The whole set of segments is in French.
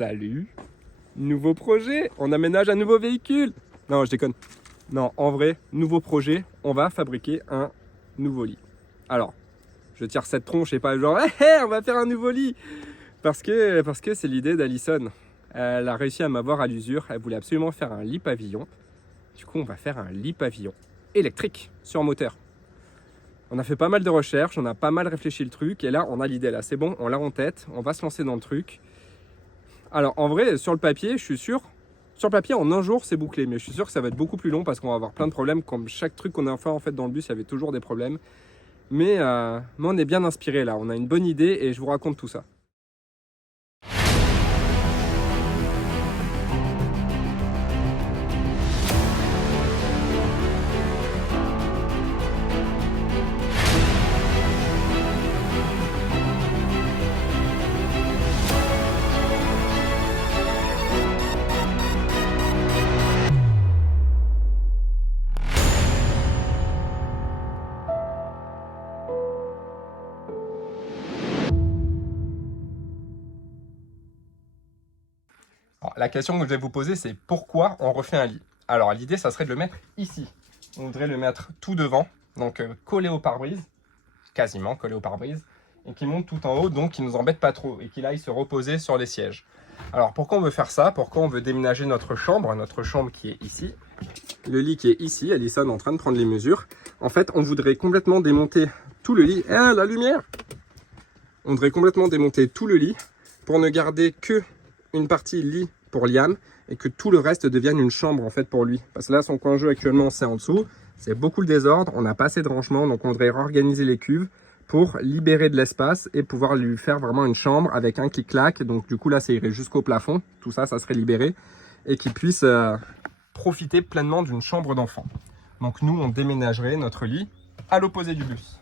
Salut. Nouveau projet, on aménage un nouveau véhicule. Non, je déconne. Non, en vrai, nouveau projet, on va fabriquer un nouveau lit. Alors, je tire cette tronche et pas genre on va faire un nouveau lit. Parce que c'est l'idée d'Alison. Elle a réussi à m'avoir à l'usure. Elle voulait absolument faire un lit pavillon. Du coup, on va faire un lit pavillon électrique sur moteur. On a fait pas mal de recherches, on a pas mal réfléchi le truc. Et là, on a l'idée là. C'est bon, on l'a en tête. On va se lancer dans le truc. Alors, en vrai, sur le papier, je suis sûr... Sur le papier, en un jour, c'est bouclé. Mais je suis sûr que ça va être beaucoup plus long parce qu'on va avoir plein de problèmes. Comme chaque truc qu'on a fait en fait dans le bus, il y avait toujours des problèmes. Mais on est bien inspiré là. On a une bonne idée et je vous raconte tout ça. Alors, la question que je vais vous poser, c'est pourquoi on refait un lit? Alors, l'idée, ça serait de le mettre ici. On voudrait le mettre tout devant, donc collé au pare-brise, quasiment collé au pare-brise, et qui monte tout en haut, donc qui ne nous embête pas trop, et qu'il aille se reposer sur les sièges. Alors, pourquoi on veut faire ça? Pourquoi on veut déménager notre chambre qui est ici, le lit qui est ici, Alison est en train de prendre les mesures. En fait, on voudrait complètement démonter tout le lit. Ah, la lumière! On voudrait complètement démonter tout le lit pour ne garder que une partie lit pour Liam et que tout le reste devienne une chambre en fait pour lui. Parce que là, son coin jeu actuellement, c'est en dessous. C'est beaucoup le désordre, on n'a pas assez de rangement, donc on devrait réorganiser les cuves pour libérer de l'espace et pouvoir lui faire vraiment une chambre avec un clic-clac. Donc du coup, là, ça irait jusqu'au plafond. Tout ça, ça serait libéré et qu'il puisse profiter pleinement d'une chambre d'enfant. Donc nous, on déménagerait notre lit à l'opposé du bus.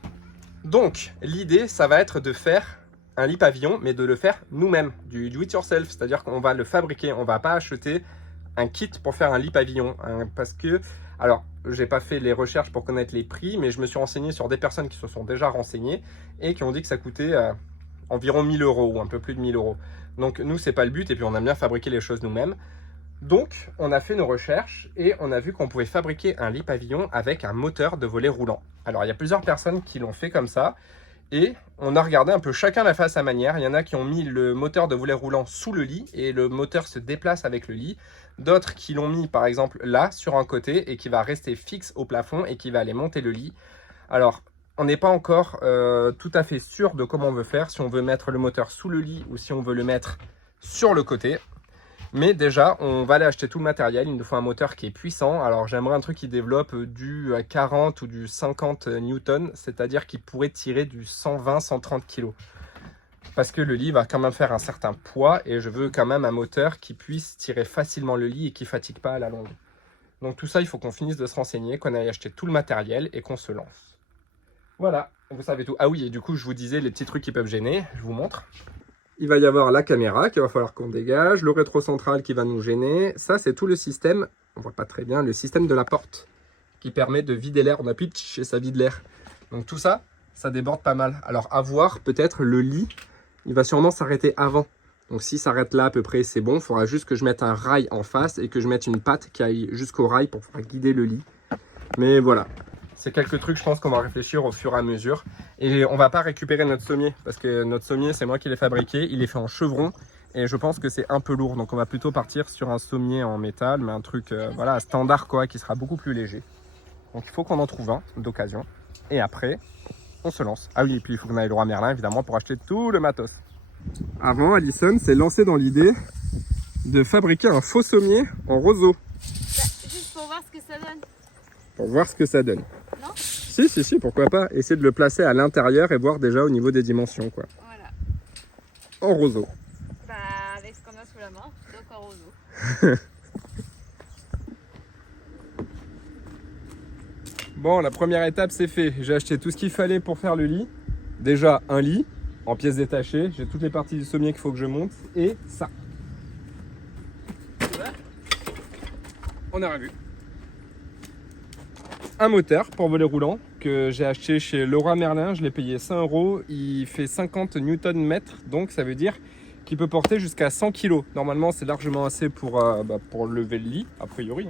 Donc, l'idée, ça va être de faire un lit pavillon, mais de le faire nous-mêmes, du do it yourself, c'est-à-dire qu'on va le fabriquer, on va pas acheter un kit pour faire un lit pavillon, hein, parce que, alors, j'ai pas fait les recherches pour connaître les prix, mais je me suis renseigné sur des personnes qui se sont déjà renseignées et qui ont dit que ça coûtait environ 1000 € ou un peu plus de 1000 €. Donc nous, c'est pas le but, et puis on aime bien fabriquer les choses nous-mêmes. Donc, on a fait nos recherches et on a vu qu'on pouvait fabriquer un lit pavillon avec un moteur de volet roulant. Alors, il y a plusieurs personnes qui l'ont fait comme ça. Et on a regardé un peu chacun l'a fait à sa manière. Il y en a qui ont mis le moteur de volet roulant sous le lit et le moteur se déplace avec le lit. D'autres qui l'ont mis par exemple là sur un côté et qui va rester fixe au plafond et qui va aller monter le lit. Alors on n'est pas encore tout à fait sûr de comment on veut faire, si on veut mettre le moteur sous le lit ou si on veut le mettre sur le côté. Mais déjà, on va aller acheter tout le matériel. Il nous faut un moteur qui est puissant. Alors, j'aimerais un truc qui développe du 40 ou du 50 newtons, c'est-à-dire qui pourrait tirer du 120-130 kg. Parce que le lit va quand même faire un certain poids et je veux quand même un moteur qui puisse tirer facilement le lit et qui ne fatigue pas à la longue. Donc tout ça, il faut qu'on finisse de se renseigner, qu'on aille acheter tout le matériel et qu'on se lance. Voilà, vous savez tout. Ah oui, et du coup, je vous disais les petits trucs qui peuvent gêner. Je vous montre. Il va y avoir la caméra qu'il va falloir qu'on dégage, le rétro central qui va nous gêner. Ça, c'est tout le système, on voit pas très bien, le système de la porte qui permet de vider l'air. On appuie et ça vide l'air. Donc tout ça, ça déborde pas mal. Alors à voir, peut-être le lit, il va sûrement s'arrêter avant. Donc s'il s'arrête là à peu près, c'est bon. Il faudra juste que je mette un rail en face et que je mette une patte qui aille jusqu'au rail pour pouvoir guider le lit. Mais voilà. C'est quelques trucs, je pense qu'on va réfléchir au fur et à mesure. Et on va pas récupérer notre sommier, parce que notre sommier, c'est moi qui l'ai fabriqué. Il est fait en chevron, et je pense que c'est un peu lourd. Donc on va plutôt partir sur un sommier en métal, mais un truc voilà, standard, quoi, qui sera beaucoup plus léger. Donc il faut qu'on en trouve un d'occasion. Et après, on se lance. Ah oui, et puis il faut qu'on aille au Leroy Merlin, évidemment, pour acheter tout le matos. Avant, Alison s'est lancée dans l'idée de fabriquer un faux sommier en roseau. Juste pour voir ce que ça donne. Pour voir ce que ça donne. Non? Si, pourquoi pas. Essayer de le placer à l'intérieur et voir déjà au niveau des dimensions, quoi. Voilà. En roseau. Bah, avec ce qu'on a sous la main, donc en roseau. Bon, la première étape, c'est fait. J'ai acheté tout ce qu'il fallait pour faire le lit. Déjà, un lit en pièces détachées. J'ai toutes les parties du sommier qu'il faut que je monte. Et ça. On a revu. Un moteur pour volet roulant que j'ai acheté chez Leroy Merlin. Je l'ai payé 100 €. Il fait 50 Nm, donc ça veut dire qui peut porter jusqu'à 100 kg. Normalement, c'est largement assez pour lever le lit, a priori.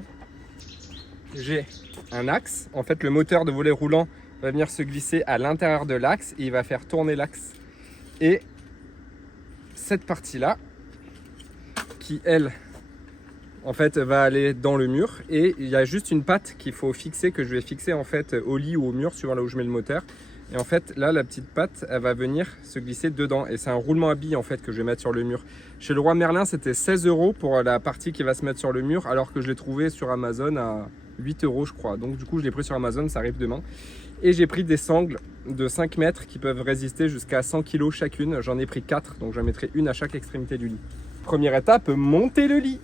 J'ai un axe. En fait, le moteur de volet roulant va venir se glisser à l'intérieur de l'axe et il va faire tourner l'axe. Et cette partie-là, qui elle, en fait, va aller dans le mur. Et il y a juste une patte qu'il faut fixer, que je vais fixer en fait au lit ou au mur, suivant là où je mets le moteur. Et en fait, là, la petite patte, elle va venir se glisser dedans. Et c'est un roulement à billes, en fait, que je vais mettre sur le mur. Chez Leroy Merlin, c'était 16 € pour la partie qui va se mettre sur le mur, alors que je l'ai trouvé sur Amazon à 8 €, je crois. Donc, du coup, je l'ai pris sur Amazon, ça arrive demain. Et j'ai pris des sangles de 5 mètres qui peuvent résister jusqu'à 100 kg chacune. J'en ai pris 4, donc j'en mettrai une à chaque extrémité du lit. Première étape, monter le lit.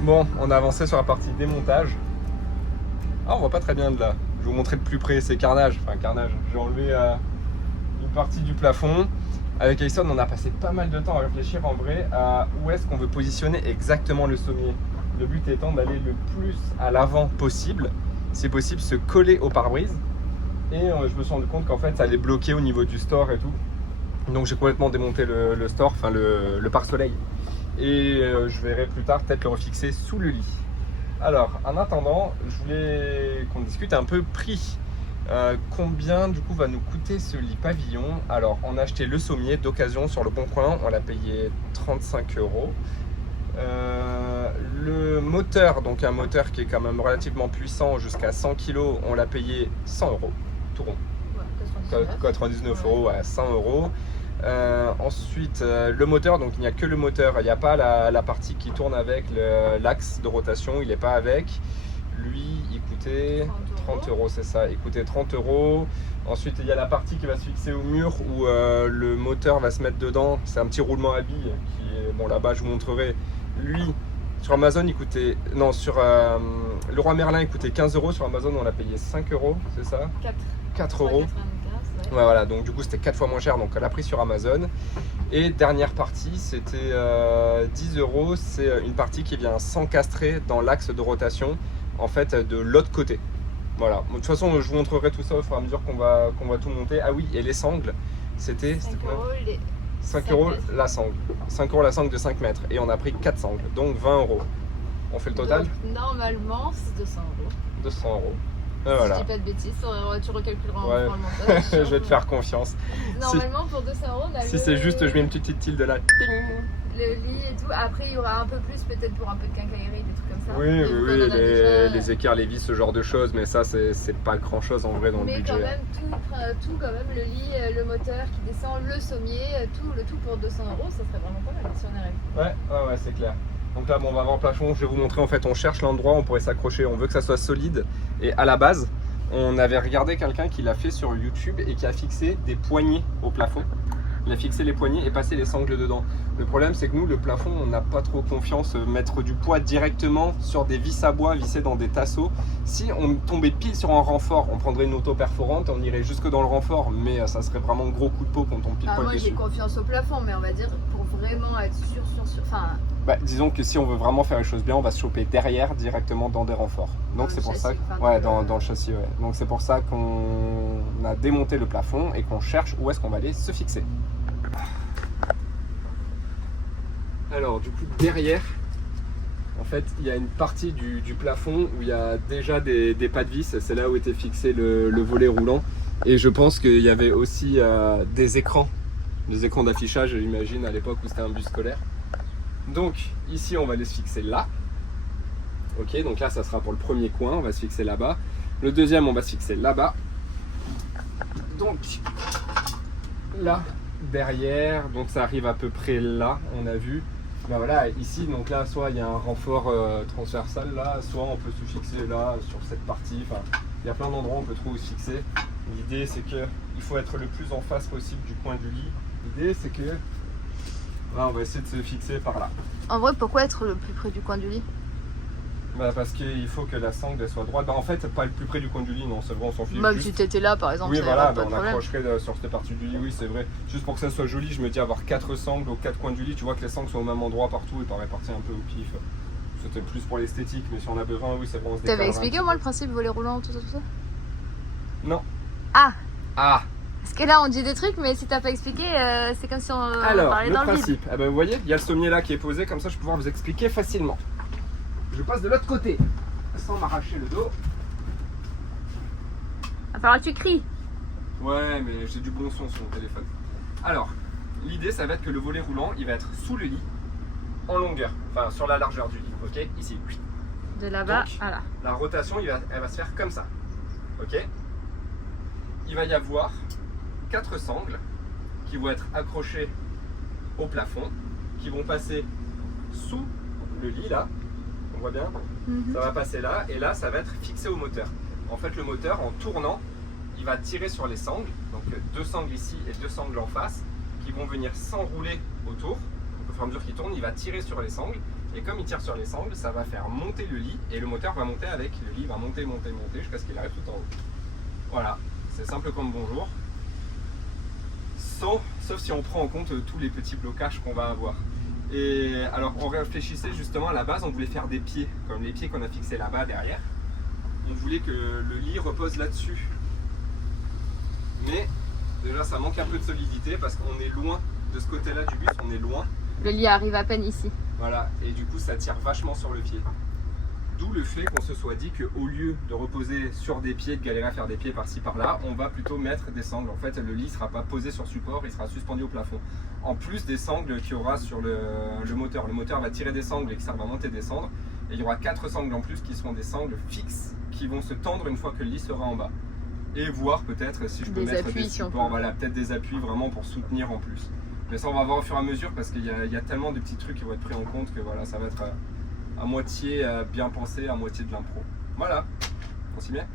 Bon, on a avancé sur la partie démontage. Ah, on voit pas très bien de là. Je vais vous montrer de plus près, c'est carnage. Enfin, carnage. J'ai enlevé une partie du plafond. Avec Ayson, on a passé pas mal de temps à réfléchir en vrai à où est-ce qu'on veut positionner exactement le sommier. Le but étant d'aller le plus à l'avant possible. Si possible, se coller au pare-brise. Et je me suis rendu compte qu'en fait, ça allait bloquer au niveau du store et tout. Donc j'ai complètement démonté le store, enfin le pare-soleil. Et je verrai plus tard peut-être le refixer sous le lit. Alors en attendant, je voulais qu'on discute un peu prix. Combien du coup va nous coûter ce lit pavillon? Alors on a acheté le sommier d'occasion sur le bon coin, on l'a payé 35 €. Le moteur, donc un moteur qui est quand même relativement puissant jusqu'à 100 kg, on l'a payé 100 €, tout rond. Ouais, 99 € à 100 €. Ensuite le moteur, donc il n'y a que le moteur, il n'y a pas la partie qui tourne avec l'axe de rotation, il n'est pas avec. Lui il coûtait 30 €, c'est ça, il coûtait 30 €. Ensuite il y a la partie qui va se fixer au mur où le moteur va se mettre dedans, c'est un petit roulement à billes qui est, bon là-bas je vous montrerai. Lui sur Amazon il coûtait, non sur Leroy Merlin il coûtait 15 €, sur Amazon on l'a payé 5 €, c'est ça? 4 €. Ouais, voilà, donc du coup c'était 4 fois moins cher, donc elle a pris sur Amazon. Et dernière partie, c'était 10 €, c'est une partie qui vient s'encastrer dans l'axe de rotation, en fait de l'autre côté. Voilà, de toute façon je vous montrerai tout ça au fur et à mesure qu'on va tout monter. Ah oui, et les sangles, c'était 5 € la sangle. 5 € la sangle de 5 mètres, et on a pris 4 sangles, donc 20 €. On fait le total? Donc, normalement c'est 200 €. 200 €. Voilà. Si je dis pas de bêtises, tu recalculeras en le montage. Je vais te faire confiance. Normalement pour 200 €, on a si c'est juste, je mets une petite tilde là. Le lit et tout. Après il y aura un peu plus peut-être pour un peu de quincaillerie, des trucs comme ça. Oui, les équerres, les vis, ce genre de choses, mais ça c'est pas grand chose en vrai dans le budget. Mais quand même, tout quand même, le lit, le moteur qui descend, le sommier, le tout pour 200 €, ça serait vraiment pas mal si on arrive. Ouais, c'est clair. Donc là, bon, on va voir le plafond, je vais vous montrer, en fait, on cherche l'endroit où on pourrait s'accrocher, on veut que ça soit solide. Et à la base, on avait regardé quelqu'un qui l'a fait sur YouTube et qui a fixé des poignées au plafond. Il a fixé les poignées et passé les sangles dedans. Le problème, c'est que nous, le plafond, on n'a pas trop confiance, mettre du poids directement sur des vis à bois vissées dans des tasseaux. Si on tombait pile sur un renfort, on prendrait une auto perforante, on irait jusque dans le renfort, mais ça serait vraiment un gros coup de peau quand on tombe pile poil dessus. Moi, j'ai confiance au plafond, mais on va dire pour vraiment être sûr. Enfin... disons que si on veut vraiment faire les choses bien, on va se choper derrière directement dans des renforts. Donc c'est pour ça, dans le châssis, ouais. Donc c'est pour ça qu'on a démonté le plafond et qu'on cherche où est-ce qu'on va aller se fixer. Alors du coup derrière, en fait il y a une partie du plafond où il y a déjà des pas de vis, c'est là où était fixé le volet roulant. Et je pense qu'il y avait aussi des écrans d'affichage, j'imagine à l'époque où c'était un bus scolaire. Donc ici on va aller se fixer là. Ok, donc là ça sera pour le premier coin, on va se fixer là-bas. Le deuxième on va se fixer là-bas. Donc là derrière, donc ça arrive à peu près là, on a vu. Voilà, ici, donc là, soit il y a un renfort transversal là, soit on peut se fixer là, sur cette partie. Enfin, il y a plein d'endroits où on peut trop se fixer. L'idée, c'est que il faut être le plus en face possible du coin du lit. L'idée c'est que là on va essayer de se fixer par là. En vrai, pourquoi être le plus près du coin du lit? Bah parce qu'il faut que la sangle elle soit droite. Bah en fait pas le plus près du coin du lit, non c'est vrai, on s'en fiche. Même juste... si t'étais là par exemple, oui ça voilà, pas bah, de on problème. accrocherait sur cette partie du lit, oui c'est vrai. Juste pour que ça soit joli, je me dis avoir 4 sangles aux 4 coins du lit, tu vois que les sangles sont au même endroit partout et pas réparties un peu au pif. C'était plus pour l'esthétique, mais si on a besoin, oui c'est bon, on se décale. T'avais expliqué au moins le principe volet roulant, tout ça, tout ça? Non. Ah! Ah! Parce que là on dit des trucs, mais si t'as pas expliqué, c'est comme si on Alors, parlait le dans le vide. principe, vous voyez, il y a le sommier là qui est posé, comme ça je vais pouvoir vous expliquer facilement. Je passe de l'autre côté, sans m'arracher le dos. Va falloir que tu cries. Ouais, mais j'ai du bon son sur mon téléphone. Alors, l'idée ça va être que le volet roulant, il va être sous le lit, en longueur, enfin sur la largeur du lit, ok? Ici. De là-bas Donc, à là. La rotation, elle va se faire comme ça, ok? Il va y avoir 4 sangles qui vont être accrochées au plafond, qui vont passer sous le lit là, on voit bien, ça va passer là, et là ça va être fixé au moteur. En fait le moteur en tournant, il va tirer sur les sangles, donc 2 sangles ici et 2 sangles en face, qui vont venir s'enrouler autour. Donc, au fur et à mesure qu'il tourne, il va tirer sur les sangles, et comme il tire sur les sangles, ça va faire monter le lit, et le moteur va monter avec, le lit va monter, jusqu'à ce qu'il arrive tout en haut. Voilà, c'est simple comme bonjour. Sauf si on prend en compte tous les petits blocages qu'on va avoir. Et alors on réfléchissait justement à la base, on voulait faire des pieds, comme les pieds qu'on a fixés là-bas derrière. On voulait que le lit repose là-dessus. Mais déjà ça manque un peu de solidité parce qu'on est loin de ce côté-là du bus, on est loin. Le lit arrive à peine ici. Voilà, et du coup ça tire vachement sur le pied. D'où le fait qu'on se soit dit qu'au lieu de reposer sur des pieds, de galérer à faire des pieds par-ci par-là, on va plutôt mettre des sangles. En fait, le lit ne sera pas posé sur support, il sera suspendu au plafond. En plus des sangles qu'il y aura sur le moteur. Le moteur va tirer des sangles et que ça va monter et descendre. Et il y aura 4 sangles en plus qui seront des sangles fixes qui vont se tendre une fois que le lit sera en bas. Et voir peut-être si je peux mettre des supports, voilà, peut-être des appuis vraiment pour soutenir en plus. Mais ça on va voir au fur et à mesure parce qu'il y a tellement de petits trucs qui vont être pris en compte que voilà, ça va être à moitié bien pensé, à moitié de l'impro. Voilà, on s'y met.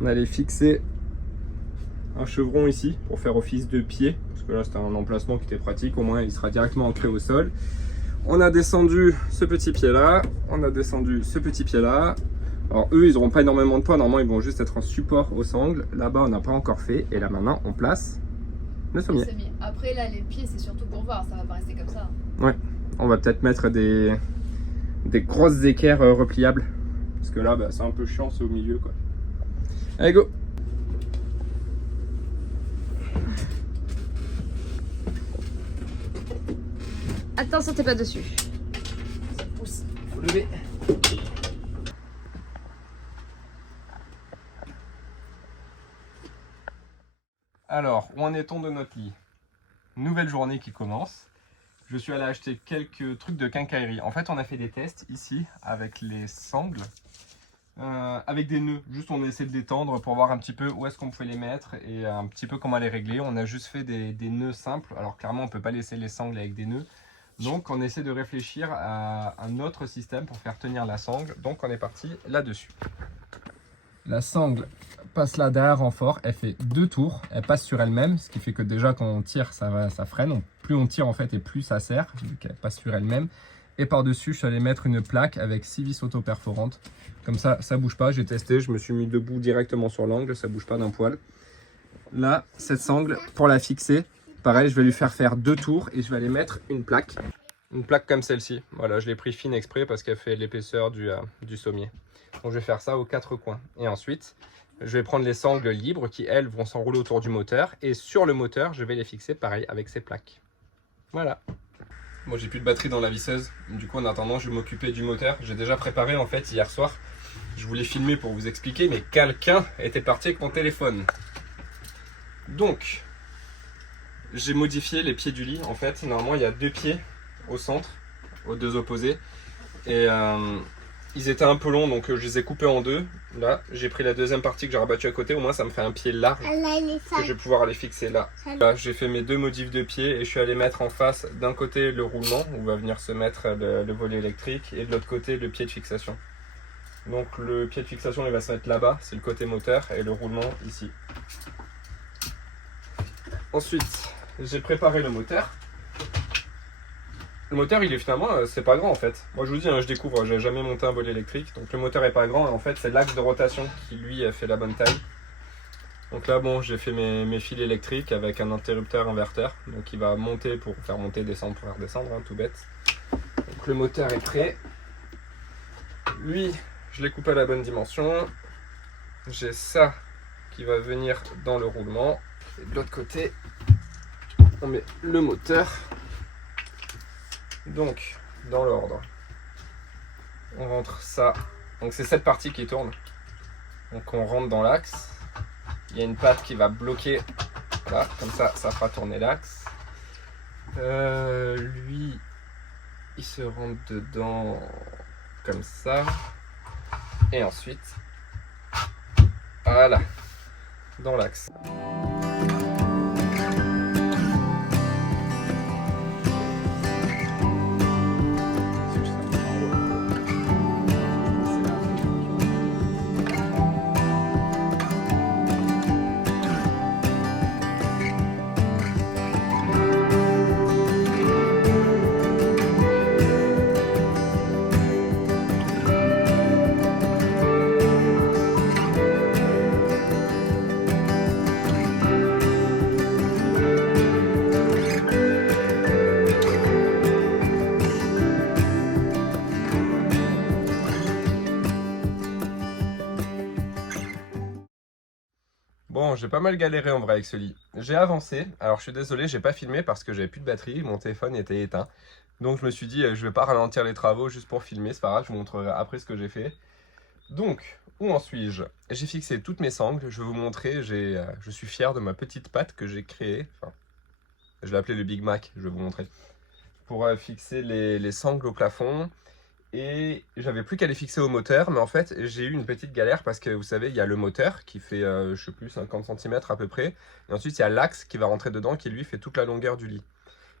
On allait fixer un chevron ici pour faire office de pied, parce que là c'était un emplacement qui était pratique, au moins il sera directement ancré au sol. On a descendu ce petit pied là, on a descendu ce petit pied là. Alors eux ils n'auront pas énormément de poids, normalement ils vont juste être en support aux sangles. Là-bas on n'a pas encore fait, et là maintenant on place le sommier. Après là les pieds c'est surtout pour voir, ça va pas rester comme ça. Ouais, on va peut-être mettre des grosses équerres repliables, parce que là bah, c'est un peu chiant, c'est au milieu quoi. Allez go! Attention t'es pas dessus. Ça pousse, faut lever. Alors, où en est-on de notre lit? Nouvelle journée qui commence. Je suis allé acheter quelques trucs de quincaillerie. En fait, on a fait des tests ici avec les sangles, avec des nœuds. Juste, on a essayé de détendre pour voir un petit peu où est-ce qu'on pouvait les mettre et un petit peu comment les régler. On a juste fait des nœuds simples. Alors, clairement, on ne peut pas laisser les sangles avec des nœuds. Donc, on essaie de réfléchir à un autre système pour faire tenir la sangle. Donc, on est parti là-dessus. La sangle passe là derrière renfort, elle fait 2 tours, elle passe sur elle-même, ce qui fait que déjà quand on tire, ça freine. Plus on tire en fait et plus ça serre, vu qu'elle passe sur elle-même. Et par-dessus, je suis allé mettre une plaque avec 6 vis auto-perforantes. Comme ça, ça bouge pas. J'ai testé, je me suis mis debout directement sur l'angle, ça bouge pas d'un poil. Là, cette sangle, pour la fixer, pareil, je vais lui faire 2 tours et je vais aller mettre une plaque. Une plaque comme celle-ci. Voilà, je l'ai pris fine exprès parce qu'elle fait l'épaisseur du sommier. Donc je vais faire ça aux 4 coins. Et ensuite, je vais prendre les sangles libres qui, elles, vont s'enrouler autour du moteur. Et sur le moteur, je vais les fixer pareil avec ces plaques. Voilà. Moi, j'ai plus de batterie dans la visseuse. Du coup, en attendant, je vais m'occuper du moteur. J'ai déjà préparé, en fait, hier soir. Je voulais filmer pour vous expliquer, mais quelqu'un était parti avec mon téléphone. Donc, j'ai modifié les pieds du lit. En fait, normalement, il y a 2 pieds au centre, aux 2 opposés. Et ils étaient un peu longs, donc je les ai coupés en 2. Là, j'ai pris la deuxième partie que j'ai rabattue à côté. Au moins, ça me fait un pied large que je vais pouvoir les fixer là. Là, j'ai fait mes 2 modifs de pieds et je suis allé mettre en face d'un côté le roulement où va venir se mettre le volet électrique et de l'autre côté le pied de fixation. Donc le pied de fixation il va se mettre là-bas, c'est le côté moteur, et le roulement ici. Ensuite, j'ai préparé le moteur. Le moteur il est finalement, c'est pas grand en fait. Moi je vous dis, hein, je découvre, j'ai jamais monté un bol électrique, donc le moteur est pas grand, et en fait c'est l'axe de rotation qui lui fait la bonne taille. Donc là bon, j'ai fait mes fils électriques avec un interrupteur inverteur, donc il va monter pour faire monter, descendre pour faire descendre, hein, tout bête. Donc le moteur est prêt. Lui, je l'ai coupé à la bonne dimension. J'ai ça qui va venir dans le roulement. Et de l'autre côté, on met le moteur. Donc, dans l'ordre, on rentre ça. Donc c'est cette partie qui tourne. Donc on rentre dans l'axe. Il y a une patte qui va bloquer. Là, comme ça, ça fera tourner l'axe. Lui, il se rentre dedans comme ça. Et ensuite, voilà, dans l'axe. Bon, j'ai pas mal galéré en vrai avec ce lit. J'ai avancé, alors je suis désolé, j'ai pas filmé parce que j'avais plus de batterie, mon téléphone était éteint. Donc je me suis dit, je vais pas ralentir les travaux juste pour filmer, c'est pas grave, je vous montrerai après ce que j'ai fait. Donc, où en suis-je? J'ai fixé toutes mes sangles, je vais vous montrer, je suis fier de ma petite patte que j'ai créée. Enfin, je l'ai appelée le Big Mac, je vais vous montrer. Pour fixer les sangles au plafond. Et j'avais plus qu'à les fixer au moteur, mais en fait j'ai eu une petite galère parce que vous savez il y a le moteur qui fait je sais plus 50 cm à peu près, et ensuite il y a l'axe qui va rentrer dedans qui lui fait toute la longueur du lit.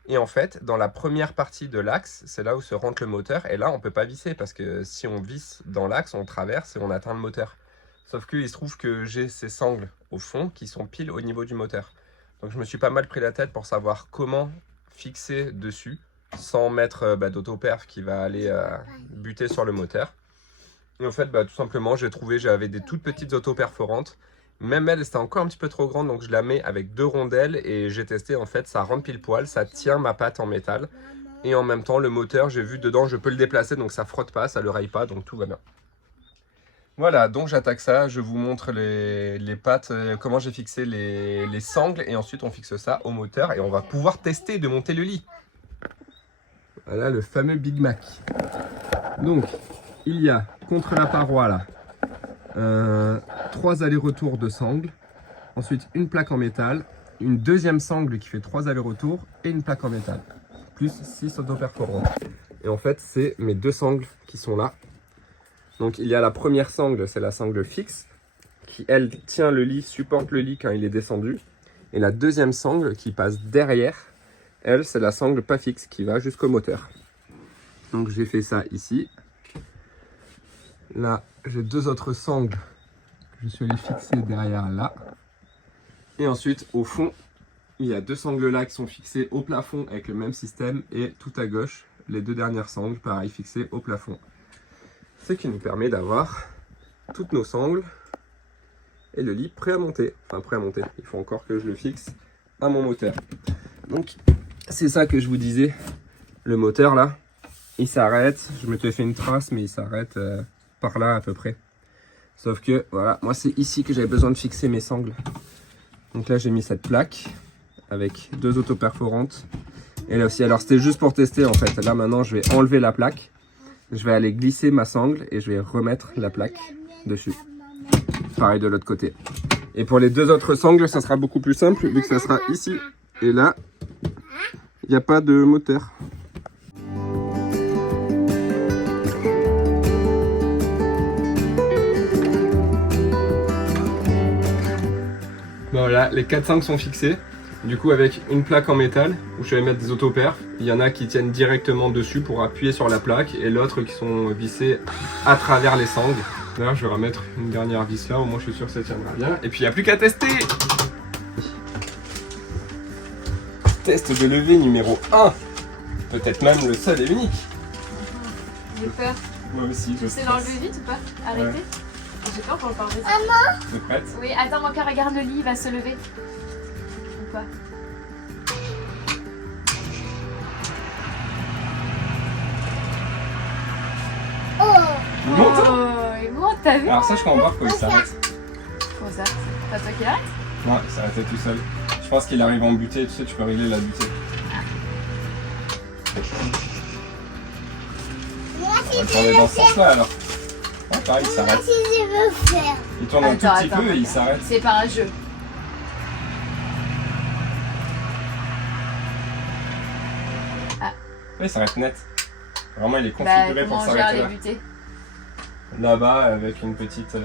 Et en fait dans la première partie de l'axe, c'est là où se rentre le moteur, et là on peut pas visser parce que si on visse dans l'axe on traverse et on atteint le moteur. Sauf qu'il se trouve que j'ai ces sangles au fond qui sont pile au niveau du moteur. Donc je me suis pas mal pris la tête pour savoir comment fixer dessus sans mettre d'autoperf qui va aller buter sur le moteur. Et en fait, tout simplement, j'avais des toutes petites autoperforantes. Même elle, c'était encore un petit peu trop grande, donc je la mets avec 2 rondelles et j'ai testé, en fait, ça rentre pile poil, ça tient ma patte en métal. Et en même temps, le moteur, j'ai vu dedans, je peux le déplacer, donc ça frotte pas, ça le raye pas, donc tout va bien. Voilà, donc j'attaque ça, je vous montre les pattes, comment j'ai fixé les sangles, et ensuite on fixe ça au moteur, et on va pouvoir tester de monter le lit. Voilà le fameux Big Mac. Donc, il y a contre la paroi là, 3 allers-retours de sangles. Ensuite, une plaque en métal. Une deuxième sangle qui fait 3 allers-retours. Et une plaque en métal. Plus 6 autoperforants. Et en fait, c'est mes 2 sangles qui sont là. Donc, il y a la première sangle, c'est la sangle fixe. Qui, elle, tient le lit, supporte le lit quand il est descendu. Et la deuxième sangle qui passe derrière. Elle, c'est la sangle pas fixe qui va jusqu'au moteur. Donc j'ai fait ça ici. Là, j'ai 2 autres sangles que je suis allé fixer derrière là. Et ensuite, au fond, il y a 2 sangles là qui sont fixées au plafond avec le même système. Et tout à gauche, les 2 dernières sangles, pareil, fixées au plafond. Ce qui nous permet d'avoir toutes nos sangles et le lit prêt à monter. Enfin, prêt à monter. Il faut encore que je le fixe à mon moteur. Donc, c'est ça que je vous disais, le moteur là, il s'arrête, je me fait une trace mais il s'arrête par là à peu près. Sauf que voilà, moi c'est ici que j'avais besoin de fixer mes sangles. Donc là j'ai mis cette plaque avec 2 autoperforantes. Et là aussi, alors c'était juste pour tester en fait, là maintenant je vais enlever la plaque. Je vais aller glisser ma sangle et je vais remettre la plaque dessus. Pareil de l'autre côté. Et pour les 2 autres sangles, ça sera beaucoup plus simple vu que ça sera ici et là. Il n'y a pas de moteur. Voilà, les 4 sangles sont fixés. Du coup, avec une plaque en métal où je vais mettre des autoperfs, il y en a qui tiennent directement dessus pour appuyer sur la plaque et l'autre qui sont vissés à travers les sangles. Là, je vais remettre une dernière vis là, au moins je suis sûr que ça tiendra bien. Et puis il n'y a plus qu'à tester. Test de levée numéro 1. Peut-être même le seul et unique. J'ai peur. Moi aussi, je Tu sais l'enlever vite ou pas? Arrêtez. Ouais. J'ai peur pour le parler. T'es prête? Oui, attends, mon cœur, regarde le lit, il va se lever. Ou pas? Il monte, hein? Oh, il monte, t'as vu? Alors ça, je comprends pas pourquoi il s'arrête. Comment ça? C'est pas toi qui l'arrête? Non, il s'arrêtait tout seul. Je pense qu'il arrive en butée, tu sais, tu peux régler la butée. On va tourner dans ce sens-là alors. Ouais, pareil, il s'arrête. Il tourne un tout petit peu et il s'arrête. C'est pas un jeu. Ouais, il s'arrête net. Vraiment, il est Bah, configuré pour comment on gère s'arrêter les là. butées? Là-bas, avec une petite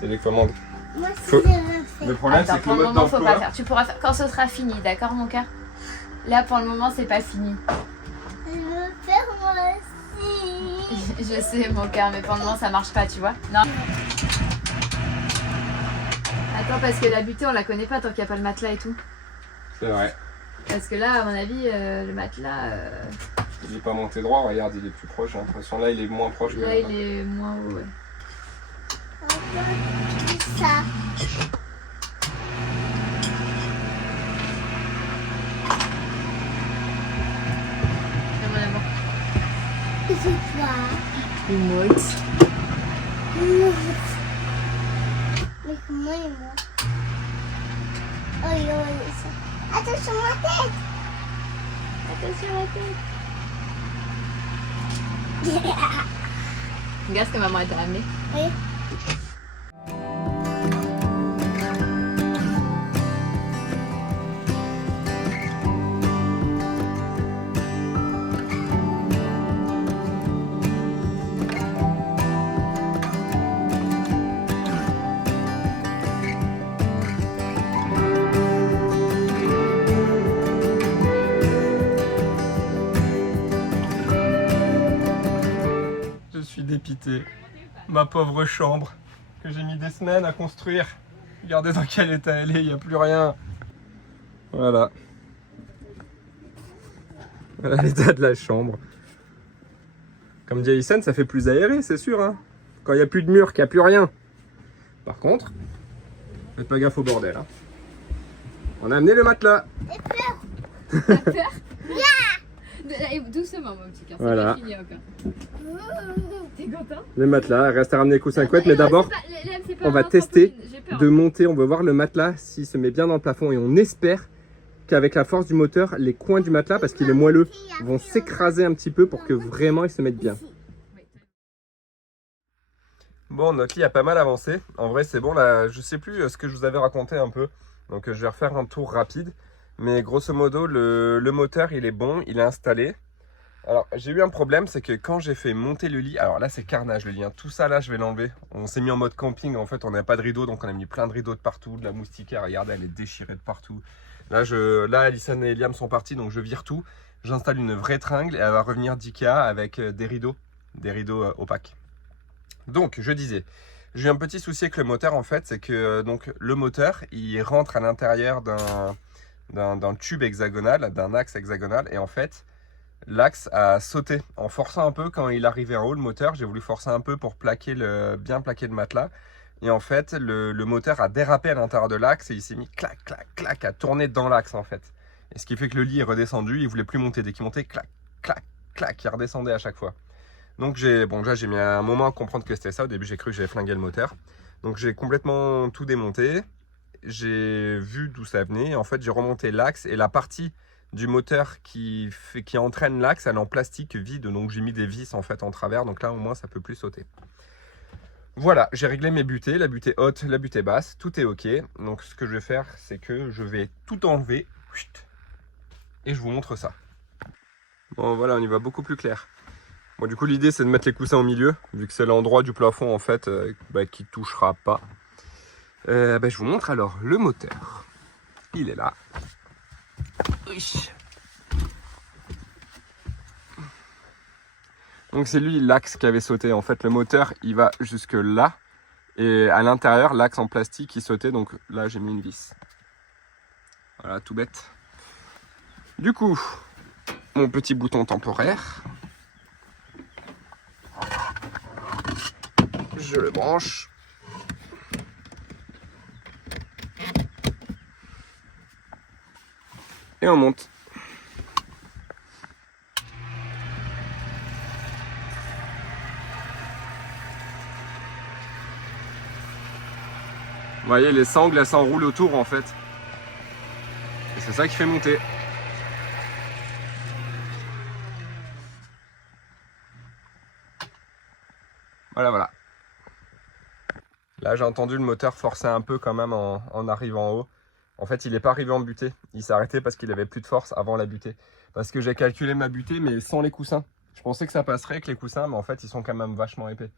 télécommande. Moi Faut- aussi, je veux faire. Le problème, Attends, c'est que pour le le mode moment, faut pas d'emploi... faire. Tu pourras faire quand ce sera fini, d'accord, mon cœur? Là, pour le moment, c'est pas fini. Je veux faire moi aussi. Je sais, mon cœur, mais pour le moment, ça marche pas, tu vois. Non. Attends, parce que la butée, on la connaît pas tant qu'il n'y a pas le matelas et tout. C'est vrai. Parce que là, à mon avis, le matelas, Il n'est pas monté droit, regarde, il est plus proche. J'ai l'impression là, il est moins proche que là, là-bas. il est moins haut. Ouais. Ça. C'est mon amour. C'est quoi? Une mouette. Mais comment il monte? Oh, il est ça. Attention ma tête. Attention à la tête. Regarde ce que maman a ramené. Oui. Je suis dépité. Ma pauvre chambre, que j'ai mis des semaines à construire. Regardez dans quel état elle est, il n'y a plus rien. Voilà. Voilà l'état de la chambre. Comme dit Aïssane, ça fait plus aéré, c'est sûr. Hein. Quand il n'y a plus de mur, qu'il n'y a plus rien. Par contre, faites pas gaffe au bordel. Hein. On a amené le matelas. Doucement, mon petit cœur. Voilà. Pas fini encore. T'es content? Le matelas, reste à ramener coussin couette, mais d'abord, on va tester de monter, on va voir le matelas s'il se met bien dans le plafond et on espère qu'avec la force du moteur, les coins du matelas, parce qu'il est moelleux, vont s'écraser un petit peu pour que vraiment il se mette bien. Bon, notre lit a pas mal avancé. En vrai, c'est bon. Là, je sais plus ce que je vous avais raconté un peu. Donc, je vais refaire un tour rapide. Mais grosso modo, le moteur, il est bon. Il est installé. Alors, j'ai eu un problème. C'est que quand j'ai fait monter le lit... Alors là, c'est carnage le lit. Hein. Tout ça, là, je vais l'enlever. On s'est mis en mode camping. En fait, on n'a pas de rideau. Donc, on a mis plein de rideaux de partout. De la moustiquaire. Regardez, elle est déchirée de partout. Là, Alyssane et Liam sont partis. Donc, je vire tout. J'installe une vraie tringle. Et elle va revenir d'Ikea avec des rideaux. Des rideaux opaques. Donc, je disais, j'ai un petit souci avec le moteur en fait, c'est que donc, le moteur, il rentre à l'intérieur d'un tube hexagonal, d'un axe hexagonal, et en fait, l'axe a sauté en forçant un peu quand il arrivait en haut, le moteur. J'ai voulu forcer un peu pour bien plaquer le matelas, et en fait, le moteur a dérapé à l'intérieur de l'axe, et il s'est mis clac, clac, clac, à tourner dans l'axe en fait. Et ce qui fait que le lit est redescendu, il voulait plus monter, dès qu'il montait, clac, clac, clac, il redescendait à chaque fois. Donc j'ai mis un moment à comprendre que c'était ça. Au début, j'ai cru que j'avais flingué le moteur. Donc j'ai complètement tout démonté. J'ai vu d'où ça venait. En fait, j'ai remonté l'axe et la partie du moteur qui entraîne l'axe, elle est en plastique vide. Donc j'ai mis des vis en fait en travers. Donc là, au moins, ça peut plus sauter. Voilà, j'ai réglé mes butées, la butée haute, la butée basse. Tout est OK. Donc ce que je vais faire, c'est que je vais tout enlever. Et je vous montre ça. Bon, voilà, on y va beaucoup plus clair. Bon, du coup, l'idée, c'est de mettre les coussins au milieu, vu que c'est l'endroit du plafond, en fait, qui ne touchera pas. Je vous montre alors le moteur. il est là. Oui. Donc c'est lui l'axe qui avait sauté. En fait, le moteur, il va jusque là. Et à l'intérieur, l'axe en plastique, il sautait. Donc là, j'ai mis une vis. Voilà, tout bête. Du coup, mon petit bouton temporaire. Je le branche. Et on monte. Vous voyez, les sangles, elles s'enroulent autour en fait. Et c'est ça qui fait monter. Voilà, voilà. Là, j'ai entendu le moteur forcer un peu quand même en arrivant en haut. En fait, il n'est pas arrivé en butée. Il s'est arrêté parce qu'il avait plus de force avant la butée. Parce que j'ai calculé ma butée, mais sans les coussins. Je pensais que ça passerait avec les coussins, mais en fait, ils sont quand même vachement épais.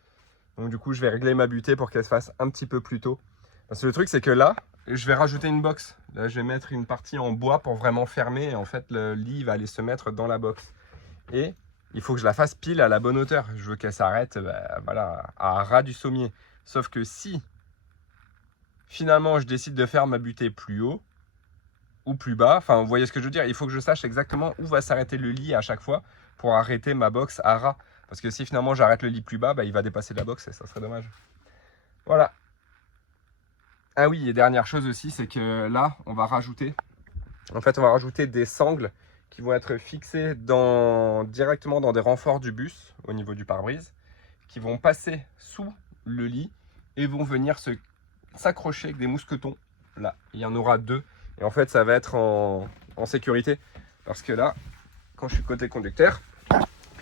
Donc du coup, je vais régler ma butée pour qu'elle se fasse un petit peu plus tôt. Parce que le truc, c'est que là, je vais rajouter une box. Là, je vais mettre une partie en bois pour vraiment fermer. Et en fait, le lit va aller se mettre dans la box. Et il faut que je la fasse pile à la bonne hauteur. Je veux qu'elle s'arrête voilà, à ras du sommier. Sauf que si, finalement, je décide de faire ma butée plus haut ou plus bas, enfin, vous voyez ce que je veux dire, il faut que je sache exactement où va s'arrêter le lit à chaque fois pour arrêter ma box à ras. Parce que si finalement j'arrête le lit plus bas, il va dépasser la box et ça serait dommage. Voilà. Ah oui, et dernière chose aussi, c'est que là, on va rajouter des sangles qui vont être fixées directement dans des renforts du bus, au niveau du pare-brise, qui vont passer sous le lit et vont venir s'accrocher avec des mousquetons. Là, il y en aura 2. Et en fait, ça va être en sécurité. Parce que là, quand je suis côté conducteur,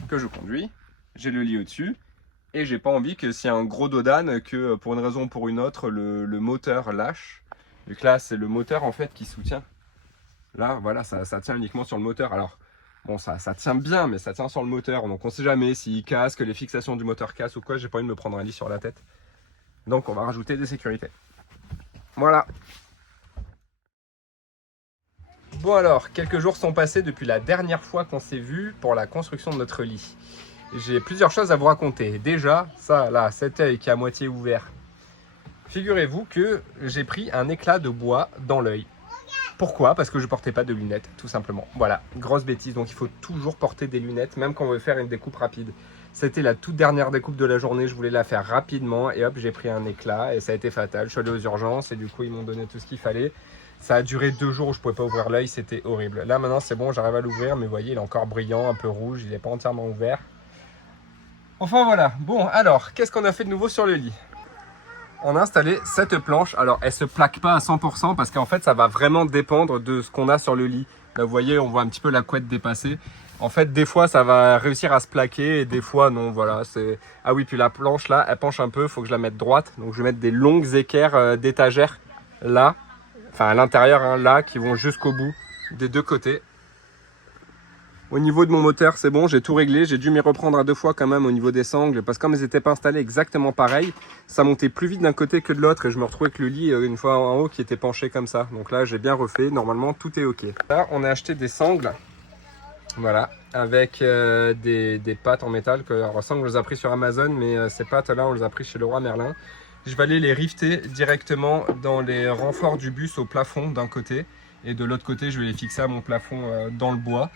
que je conduis, j'ai le lit au-dessus. Et j'ai pas envie que s'il y a un gros dos d'âne, que pour une raison ou pour une autre, le moteur lâche. Vu que là, c'est le moteur en fait qui soutient. Là, voilà, ça tient uniquement sur le moteur. Alors, bon, ça tient bien, mais ça tient sur le moteur. Donc on sait jamais s'il casse, que les fixations du moteur cassent ou quoi. J'ai pas envie de me prendre un lit sur la tête. Donc on va rajouter des sécurités. Voilà. Bon alors, quelques jours sont passés depuis la dernière fois qu'on s'est vu pour la construction de notre lit. J'ai plusieurs choses à vous raconter. Déjà, ça là, cet œil qui est à moitié ouvert. Figurez-vous que j'ai pris un éclat de bois dans l'œil. Pourquoi? Parce que je portais pas de lunettes, tout simplement. Voilà, grosse bêtise. Donc il faut toujours porter des lunettes, même quand on veut faire une découpe rapide. C'était la toute dernière découpe de la journée, je voulais la faire rapidement et hop, j'ai pris un éclat et ça a été fatal. Je suis allé aux urgences et du coup, ils m'ont donné tout ce qu'il fallait. Ça a duré 2 jours où je pouvais pas ouvrir l'œil, c'était horrible. Là maintenant, c'est bon, j'arrive à l'ouvrir, mais vous voyez, il est encore brillant, un peu rouge, il n'est pas entièrement ouvert. Enfin voilà, bon alors, qu'est-ce qu'on a fait de nouveau sur le lit? On a installé cette planche. Alors, elle se plaque pas à 100% parce qu'en fait, ça va vraiment dépendre de ce qu'on a sur le lit. Là, vous voyez, on voit un petit peu la couette dépasser. En fait, des fois, ça va réussir à se plaquer et des fois, non. Voilà, c'est... Ah oui, puis la planche, là, elle penche un peu. Il faut que je la mette droite. Donc, je vais mettre des longues équerres d'étagères là. Enfin, à l'intérieur, hein, là, qui vont jusqu'au bout des 2 côtés. Au niveau de mon moteur, c'est bon, j'ai tout réglé. J'ai dû m'y reprendre à 2 fois quand même au niveau des sangles. Parce que comme elles n'étaient pas installées exactement pareil, ça montait plus vite d'un côté que de l'autre. Et je me retrouvais avec le lit une fois en haut qui était penché comme ça. Donc là, j'ai bien refait. Normalement, tout est OK. Là, on a acheté des sangles. Voilà. Avec des pattes en métal. Alors, sangles, on les a pris sur Amazon. Mais ces pattes-là, on les a pris chez Leroy Merlin. Je vais aller les rifter directement dans les renforts du bus au plafond d'un côté. Et de l'autre côté, je vais les fixer à mon plafond dans le bois.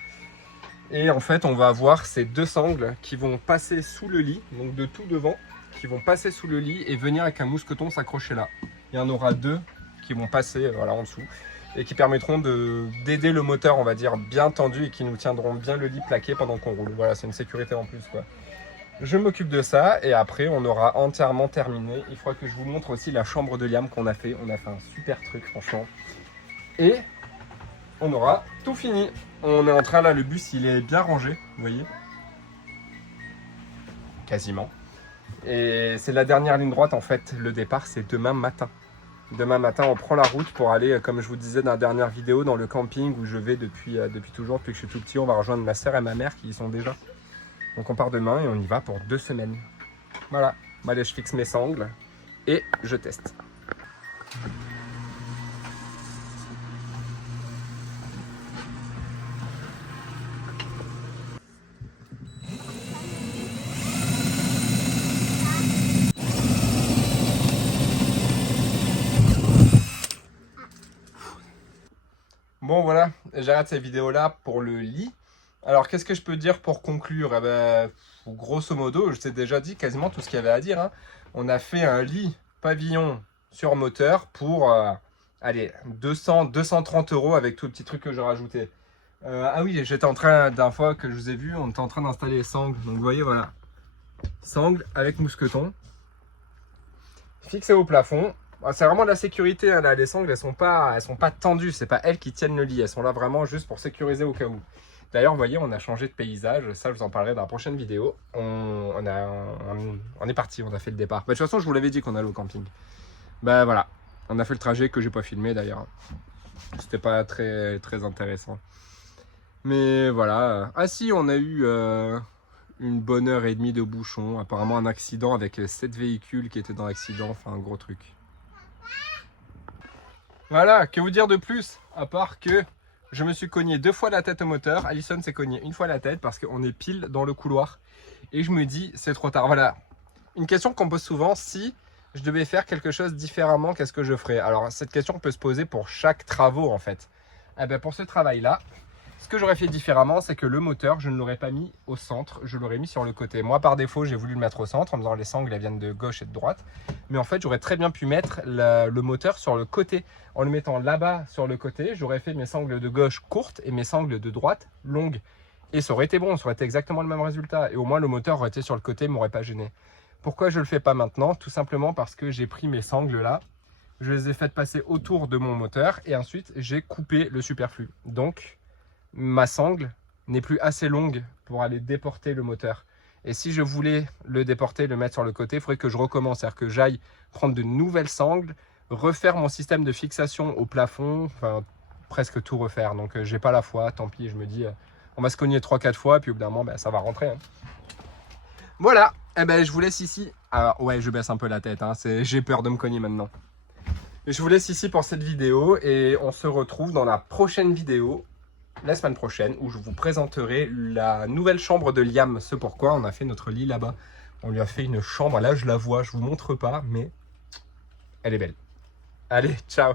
Et en fait, on va avoir ces 2 sangles qui vont passer sous le lit, donc de tout devant, qui vont passer sous le lit et venir avec un mousqueton s'accrocher là. Il y en aura 2 qui vont passer voilà, en dessous et qui permettront d'aider le moteur, on va dire, bien tendu et qui nous tiendront bien le lit plaqué pendant qu'on roule. Voilà, c'est une sécurité en plus, quoi. Je m'occupe de ça et après, on aura entièrement terminé. Il faudra que je vous montre aussi la chambre de Liam qu'on a fait. On a fait un super truc, franchement. Et on aura tout fini. On est en train, là, le bus, il est bien rangé, vous voyez. Quasiment. Et c'est la dernière ligne droite, en fait. Le départ, c'est demain matin. Demain matin, on prend la route pour aller, comme je vous disais dans la dernière vidéo, dans le camping où je vais depuis toujours, depuis que je suis tout petit. On va rejoindre ma soeur et ma mère qui y sont déjà. Donc on part demain et on y va pour 2 semaines. Voilà. Allez, je fixe mes sangles et je teste. Bon voilà, j'arrête cette vidéo-là pour le lit. Alors qu'est-ce que je peux dire pour conclure? Eh ben, grosso modo, je t'ai déjà dit quasiment tout ce qu'il y avait à dire, hein. On a fait un lit pavillon sur moteur pour, allez, 230 € avec tout le petit truc que j'ai rajouté. Ah oui, j'étais en train, la dernière fois que je vous ai vu, on était en train d'installer les sangles. Donc vous voyez, voilà, sangle avec mousqueton, fixé au plafond. C'est vraiment de la sécurité, hein, là. Les sangles, elles sont pas tendues, c'est pas elles qui tiennent le lit, elles sont là vraiment juste pour sécuriser au cas où. D'ailleurs, vous voyez, on a changé de paysage, ça je vous en parlerai dans la prochaine vidéo. On est parti, on a fait le départ. Bah, de toute façon, je vous l'avais dit qu'on allait au camping. Bah voilà, on a fait le trajet que j'ai pas filmé d'ailleurs. C'était pas très intéressant. Mais voilà. Ah si, on a eu une bonne heure et demie de bouchon. Apparemment un accident avec 7 véhicules qui étaient dans l'accident. Enfin un gros truc. Voilà, que vous dire de plus? À part que je me suis cogné 2 fois la tête au moteur. Alison s'est cogné 1 fois la tête parce qu'on est pile dans le couloir. Et je me dis, c'est trop tard. Voilà. Une question qu'on pose souvent, si je devais faire quelque chose différemment, qu'est-ce que je ferais? Alors cette question peut se poser pour chaque travaux en fait. Eh ben, pour ce travail-là, ce que j'aurais fait différemment, c'est que le moteur, je ne l'aurais pas mis au centre, je l'aurais mis sur le côté. Moi, par défaut, j'ai voulu le mettre au centre en me disant les sangles, elles viennent de gauche et de droite. Mais en fait, j'aurais très bien pu mettre le moteur sur le côté. En le mettant là-bas sur le côté, j'aurais fait mes sangles de gauche courtes et mes sangles de droite longues. Et ça aurait été bon, ça aurait été exactement le même résultat. Et au moins, le moteur aurait été sur le côté, ne m'aurait pas gêné. Pourquoi je ne le fais pas maintenant? Tout simplement parce que j'ai pris mes sangles là, je les ai faites passer autour de mon moteur et ensuite, j'ai coupé le superflu. Donc, ma sangle n'est plus assez longue pour aller déporter le moteur. Et si je voulais le déporter, le mettre sur le côté, il faudrait que je recommence, c'est-à-dire que j'aille prendre de nouvelles sangles, refaire mon système de fixation au plafond, enfin presque tout refaire. Donc j'ai pas la foi, tant pis, je me dis on va se cogner 3-4 fois, puis au bout d'un moment, ben, ça va rentrer. Hein. Voilà, eh ben, je vous laisse ici. Alors ouais, je baisse un peu la tête, hein. J'ai peur de me cogner maintenant. Je vous laisse ici pour cette vidéo et on se retrouve dans la prochaine vidéo la semaine prochaine où je vous présenterai la nouvelle chambre de Liam. C'est pourquoi on a fait notre lit là-bas. On lui a fait une chambre. Là, je la vois. Je vous montre pas, mais elle est belle. Allez, ciao.